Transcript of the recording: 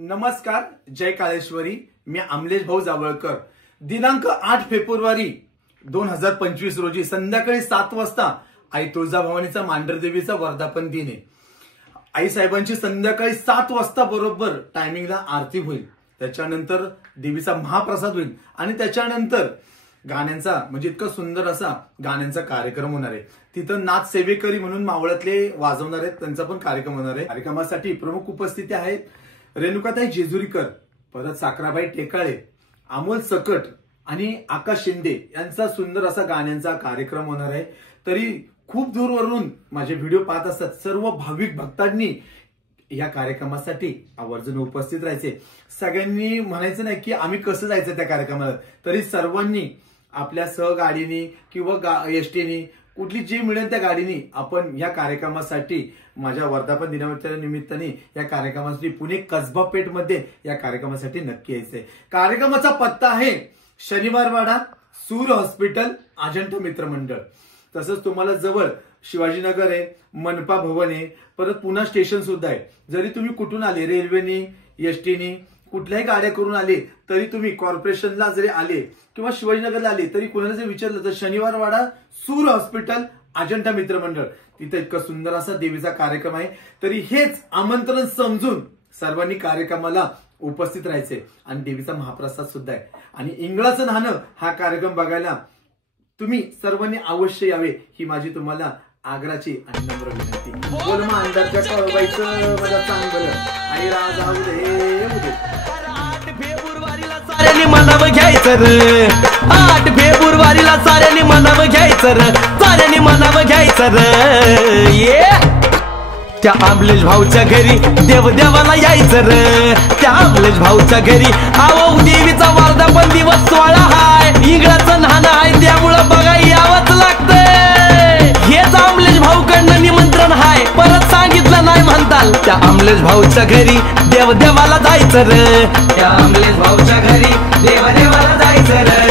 नमस्कार, जय काळेश्वरी. मी अमलेश भाऊ जावळकर. दिनांक 8 फेब्रुवारी 2025 रोजी संध्याकाळी 7 वाजता आई तुळजाभवानीचा मांढरदेवीचा वर्धापन दिन आहे. आई साहेबांची संध्याकाळी 7 वाजता बरोबर टायमिंगला आरती होईल. त्याच्यानंतर देवीचा महाप्रसाद होईल आणि त्याच्यानंतर गाण्यांचा म्हणजे इतका सुंदर असा गाण्यांचा कार्यक्रम होणार आहे. तिथं नाथ सेवेकरी म्हणून मावळातले वाजवणार आहेत, त्यांचा पण कार्यक्रम होणार आहे. कार्यक्रमासाठी प्रमुख उपस्थिती आहेत रेणुकाताई जेजुरीकर, परत साखराबाई टेकाळे, अमोल सकट आणि आकाश शिंदे यांचा सुंदर असा गाण्यांचा कार्यक्रम होणार आहे. तरी खूप दूरवरून माझे व्हिडिओ पाहत असतात सर्व भाविक भक्तांनी या कार्यक्रमासाठी आवर्जून उपस्थित राहायचे. सगळ्यांनी म्हणायचं नाही की आम्ही कसं जायचं त्या कार्यक्रमाला, तरी सर्वांनी आपल्या सहगाडीनी किंवा एसटीनी कुठली जी मिळेल त्या गाडीनी आपण या कार्यक्रमासाठी माझ्या वर्धापन दिनाच्या निमित्ताने या कार्यक्रमासाठी पुणे कसबा पेठ मध्ये या कार्यक्रमासाठी नक्की यायचंय. कार्यक्रमाचा पत्ता आहे शनिवारवाडा, सूर हॉस्पिटल, अजंठा मित्रमंडळ. तसंच तुम्हाला जवळ शिवाजीनगर आहे, मनपा भवन आहे, परत पुणा स्टेशन सुद्धा आहे. जरी तुम्ही कुठून आले, रेल्वेनी, एसटीनी, कुठल्याही गाड्या करून आले तरी तुम्ही कॉर्पोरेशनला जरी आले किंवा शिवाजीनगरला आले तरी कोणाला जर विचारलं तर शनिवारवाडा, सूर हॉस्पिटल, अजंठा मित्रमंडळ, तिथे इतका सुंदर असा देवीचा कार्यक्रम आहे. तरी हेच आमंत्रण समजून सर्वांनी कार्यक्रमाला उपस्थित राहायचे. आणि देवीचा महाप्रसाद सुद्धा आहे. आणि इंगळाचं न्हाणं हा कार्यक्रम बघायला तुम्ही सर्वांनी अवश्य यावे ही माझी तुम्हाला आग्राची आणि नम्र विनंती. बोल मग अंधारच्या कळवायचं मला चांगलं आई राजा उदे उदे. 8 फेब्रुवारीला साऱ्यांनी मनाव घ्यायचं रे, 8 फेब्रुवारीला साऱ्यांनी मनाव घ्यायचं रे, साऱ्यांनी मनाव घ्यायचं रे. ये त्या अमलेश भाऊच्या घरी देवाला यायचं रे, त्या अमलेश भाऊच्या घरी आवो देवीचा वर्धापन दिवस सोहळा हाय, इंगळाचं न्हाणं आहे, त्यामुळं बघा यावंच लागतंय. हेच अमलेश भाऊकडनं निमंत्रण हाय, परत सांगितलं नाही म्हणताल. त्या अमलेश भाऊच्या घरी देवाला जायचं रे, त्या अमलेश भाऊच्या घरी देवाला जायचं रे.